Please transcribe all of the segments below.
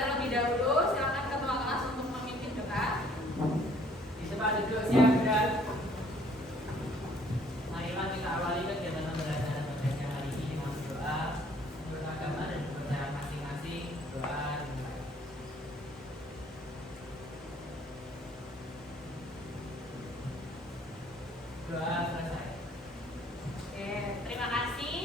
terlebih dahulu. Silakan ketua kelas untuk memimpin doa. Bisa duduk siap dan marilah kita awali kegiatan pembelajaran pada hari ini dengan doa menurut agama dan kepercayaan masing-masing. Doa dimulai. Doa selesai. Oke, terima kasih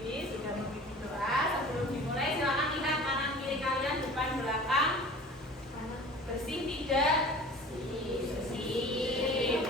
Bibi sudah memimpin doa. Sebelum dimulai silakan lihat kanan kiri kalian, depan belakang bersih tidak? Bersih.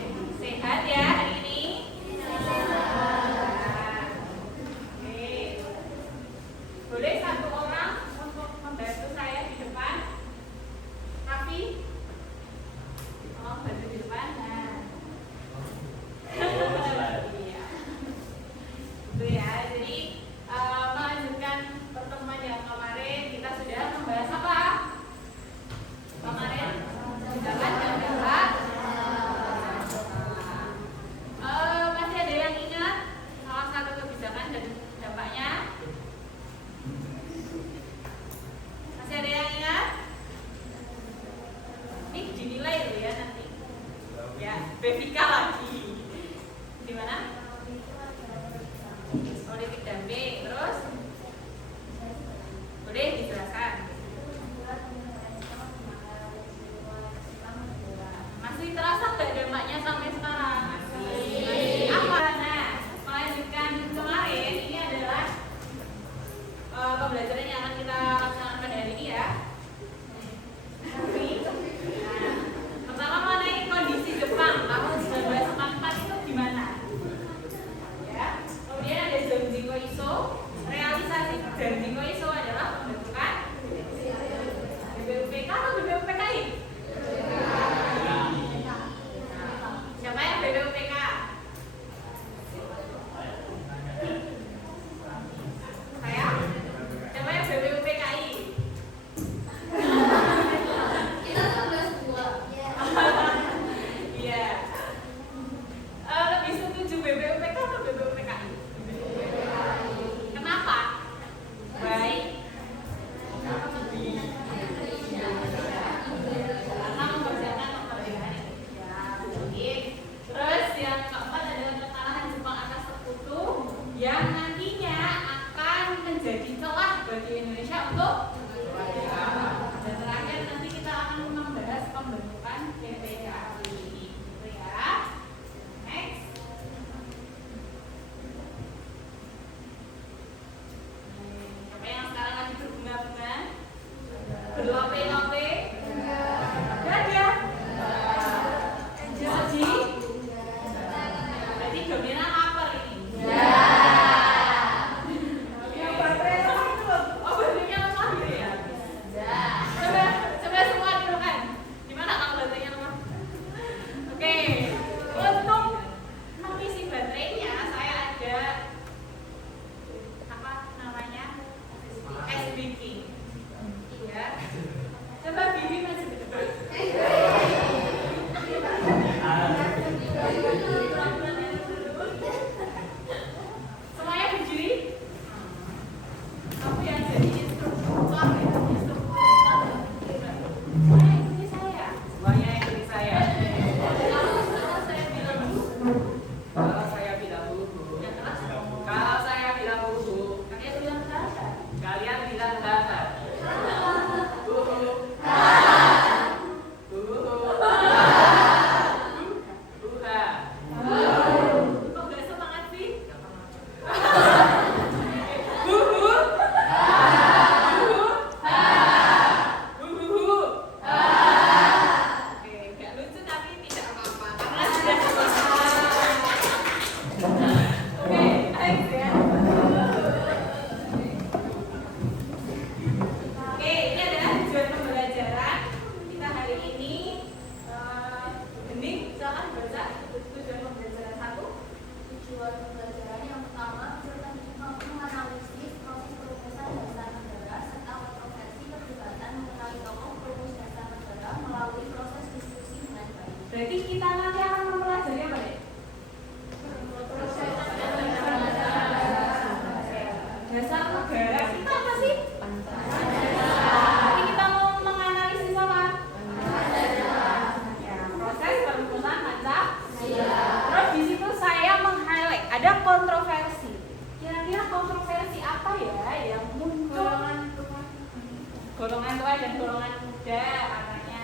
dengan golongan muda katanya.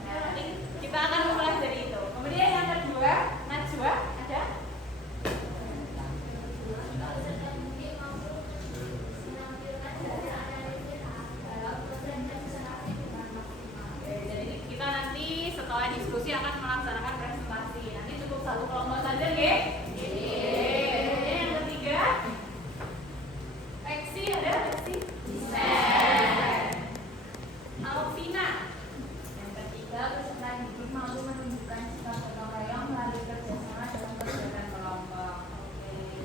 Nah, nanti kita akan mulai dari itu. Kemudian yang kedua, Najwa ada? Jadi kita nanti setelah diskusi akan melaksanakan presentasi. Nanti cukup satu kelompok saja, ya. Kemudian yang ketiga, Lexi ada? Lexi? Alvina. Yang ketiga, peserta didik mampu menunjukkan sikap gotong royong melalui kerjasama dalam kegiatan kelompok.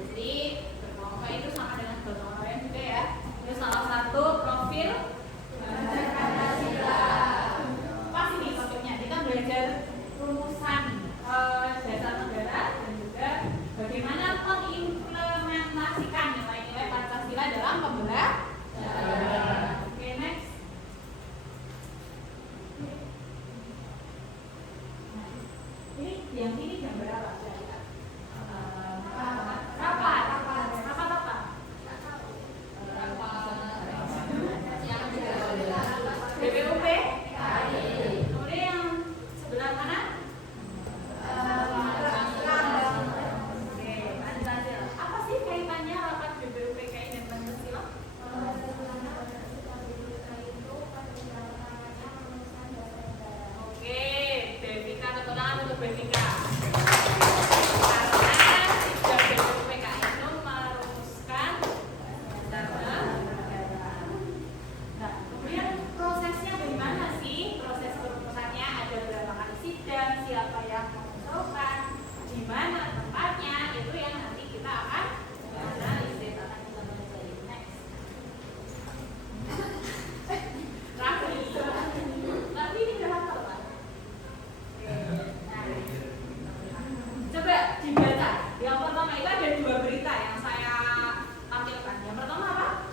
Jadi berkelompok itu sama dengan gotong royong juga ya. Itu salah satu profil belajar Pancasila. Pas ini topiknya kita belajar rumusan dasar negara dan juga bagaimana mengimplementasikan nilai-nilai Pancasila dalam pembelajaran. Oke, next. Ini yang ini gambar apa? Rapat apa? BPUP. Kemudian yang sebelah mana? Oke, Pancasila. Apa sih kaitannya rapat BPUPKI dan Pancasila? Oke, Devika, tepuk tangan untuk Devika. Karena sejak BPUPKI itu merumuskan dasar negara. Nah, kemudian prosesnya bagaimana sih? Proses perumusannya ada berapa kali sidang, siapa yang mengusulkan, di mana tempatnya, itu yang nanti kita akan analisis, akan kita pelajari. Next. Tapi ini udah hafal, Pak. Nah, coba dibaca. Yang pertama itu ada dua berita yang saya tampilkan. Yang pertama apa?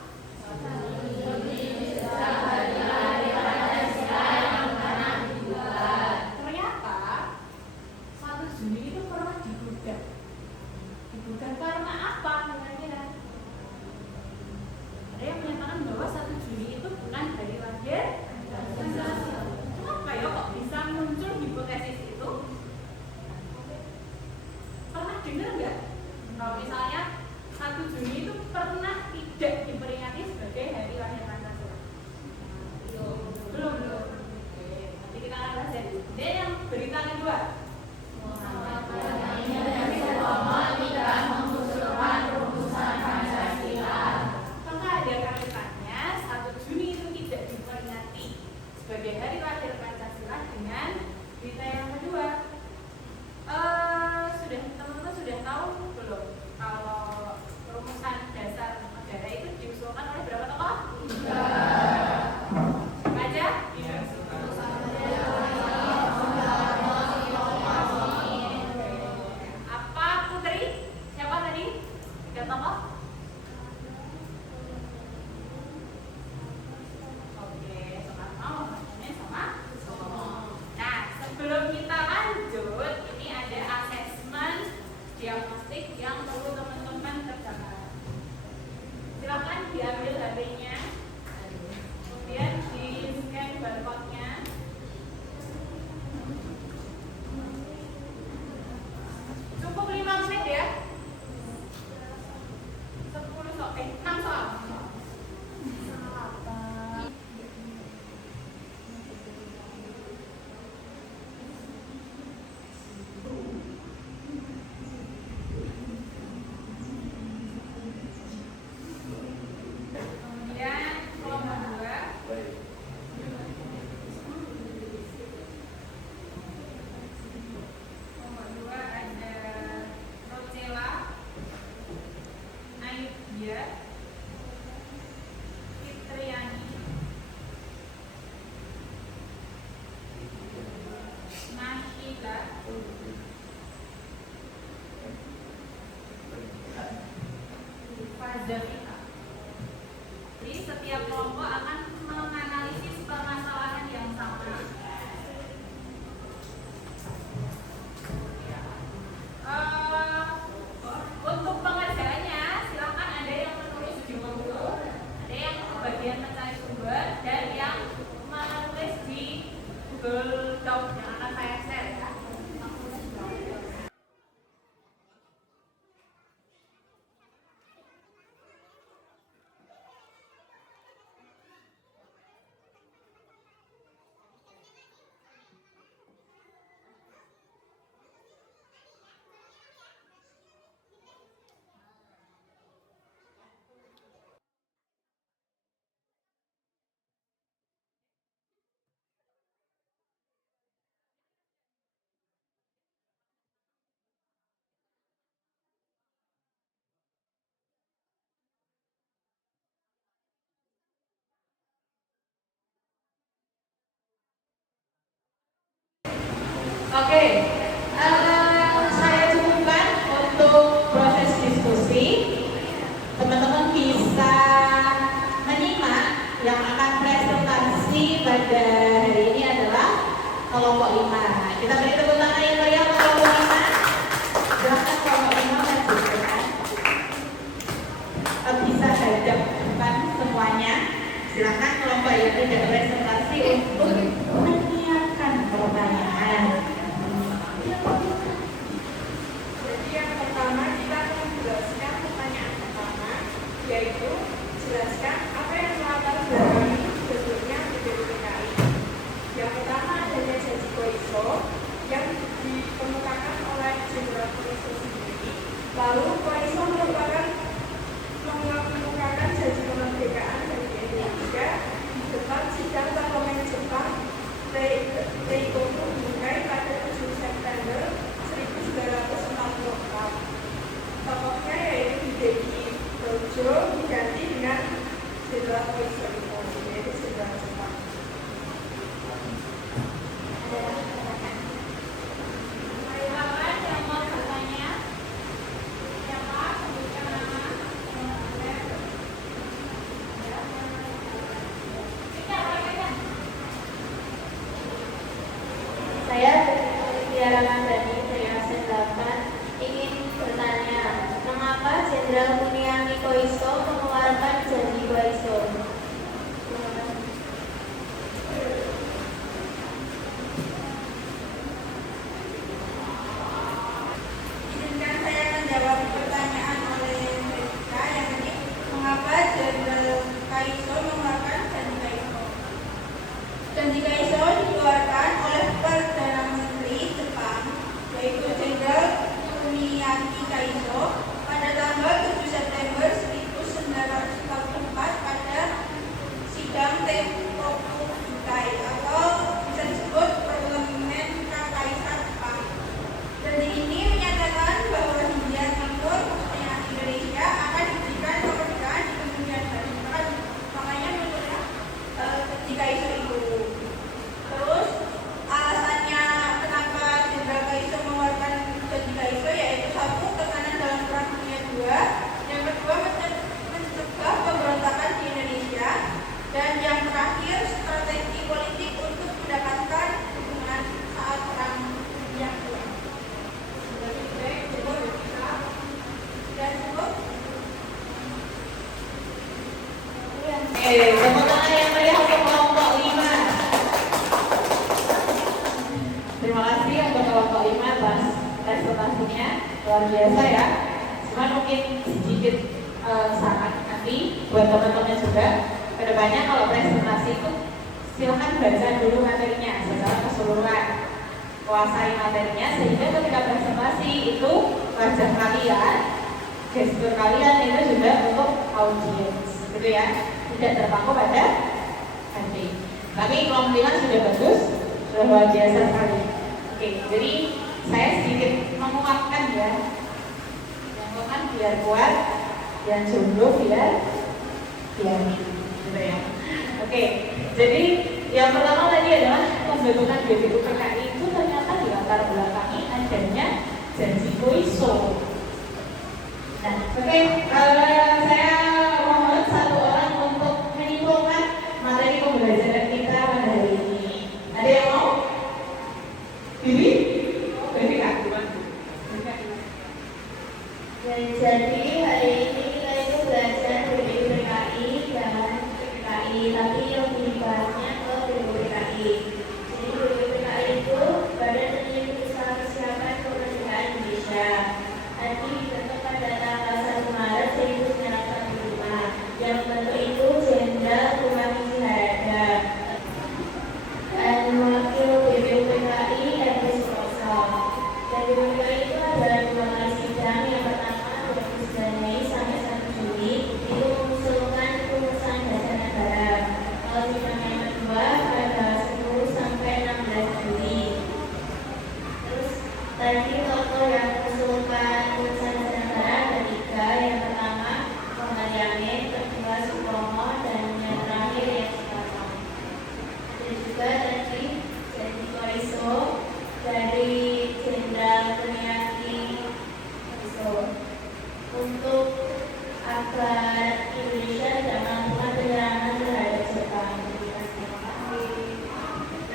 Ternyata 1 Juni itu pernah digugat. Digugat karena apa? Kira-kira? Ada yang menyatakan bahwa 1 Juni itu bukan hari lahir Pancasila. Kenapa ya kok bisa muncul hipotesis itu? Pernah dengar nggak? Kalau misalnya 1 Juni itu pernah tidak diperingati sebagai hari lahir Pancasila? Belum. Oke, nanti kita akan bahas dari. Dan yang berita kedua. Apakah ada kaitannya 1 Juni itu tidak diperingati sebagai hari lahir Pancasila dengan berita yang kedua? Teman-teman sudah tahu belum kalau rumusan dasar negara itu diusulkan oleh berapa tokoh? 3. Baca? Apa Putri? Siapa tadi? 3 tokoh? Oke, Soekarno, Soekarno sama Soekarno. Nah, sebelum kita lanjut, ini ada asesmen Oke, saya cukupkan untuk proses diskusi. Teman-teman bisa menyimak yang akan presentasi pada hari ini adalah kelompok 5. Kita beri tepuk tangan yang meriah untuk kelompok 5. Silakan kelompok 5 lanjutkan. Bisa hadap depan semuanya. Silakan kelompok yang tidak presentasi untuk menyiapkan pertanyaan. Jadi yang pertama kita akan menjelaskan pertanyaan pertama, yaitu jelaskan apa yang melatar belakangi sebelumnya BPUPKI. Yang pertama adanya janji Koiso yang dikemukakan oleh Jenderal Koiso sendiri. Lalu Koiso merupakan mengemukakan janji kemerdekaan dari Indonesia di depan sidang parlemen Jepang Reikoku Bunkai pada 7 September 1944. Tokohnya yaitu Hideki Tojo diganti dengan Jenderal Koiso yaitu Jenderal Jepang. Silakan yang mau bertanya. Siapa? Sebutkan nama. Saya Tiara Mandani dari absen 8 ingin bertanya, mengapa Jenderal Kuniami Koiso mengeluarkan janji Koiso? Izinkan saya menjawab pertanyaan oleh mereka yang ini, mengapa Jenderal Kaiso mengeluarkan janji Kaiso? Janji Kaiso dikeluarkan oleh Perdana Menteri Jepang, yaitu Jenderal Kuniaki Kaiso pada tanggal 7 September 1944 pada sidang Tenkoku Bunkai atau bisa disebut Parlemen Kakaisar Jepang. Janji ini menyatakan bahwa Hindia Timur, khususnya Indonesia, akan diberikan kemerdekaan di kemudian hari. Makanya menurutnya janji Kaiso itu. Terus alasannya kenapa Jenderal Kaiso mengeluarkan janji Kaiso yaitu satu, tekanan dalam Perang Dunia II, yang kedua mencegah pemberontakan di Indonesia, dan yang terakhir strategi politik untuk mendapatkan dukungan saat Perang Dunia II. Dan cukup. Tepuk tangan yang meriah untuk kelompok 5. Terima kasih untuk kelompok 5 atas presentasinya, luar biasa ya. Cuma mungkin sedikit saran nanti buat teman-teman juga. Kedepannya kalau presentasi itu silahkan baca dulu materinya secara keseluruhan, kuasai materinya sehingga ketika presentasi itu wajah kalian, gestur kalian itu juga untuk audiens, gitu ya, tidak terpaku pada hati. Tapi kelompok sudah bagus, sudah luar biasa sekali. Oke, jadi saya sedikit menguatkan ya, yang kan biar kuat, yang jomblo biar gitu ya. Oke, jadi yang pertama tadi adalah pembentukan BPUPKI itu ternyata di latar belakangi adanya janji Koiso. Nah, oke, saya mohon satu orang untuk menyimpulkan materi pembelajaran kita pada hari ini. Ada yang mau? Bibi? Oh, Bibi Kak. Jadi hari ini kita itu belajar BPUPKI dan PPKI, tapi lebih banyak ke BPUPKI. Jadi BPUPKI itu Badan Penyelenggara Usaha Persiapan Kemerdekaan Indonesia. Tadi dibentuk pada tanggal 1 Maret 1945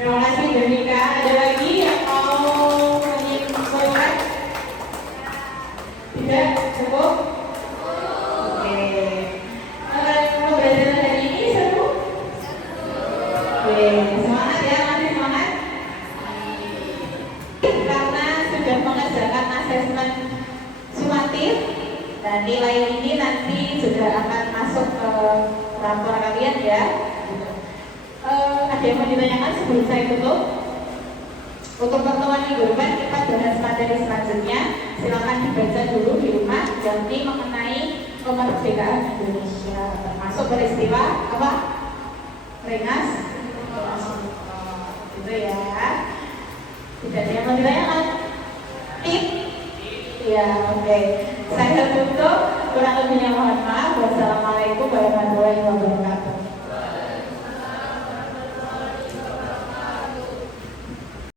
Terima kasih Donika. Ada lagi yang mau menyimpulkan? Tidak? Cukup? Oke. Pembelajaran hari ini seru? Oke, semangat ya, masih semangat? Karena sudah mengerjakan asesmen sumatif dan nilai ini nanti sudah akan masuk ke rapor kalian ya. Ada yang mau ditanyakan sebelum saya tutup? Untuk pertemuan minggu depan kita bahas materi selanjutnya. Silakan dibaca dulu di rumah, nanti mengenai kemerdekaan Indonesia, termasuk peristiwa apa? Rengas. Gitu ya. Tidak ada yang mau ditanyakan? Tip? Ya, oke. Saya tutup. Kurang lebihnya mohon maaf. Wassalamualaikum warahmatullahi wabarakatuh.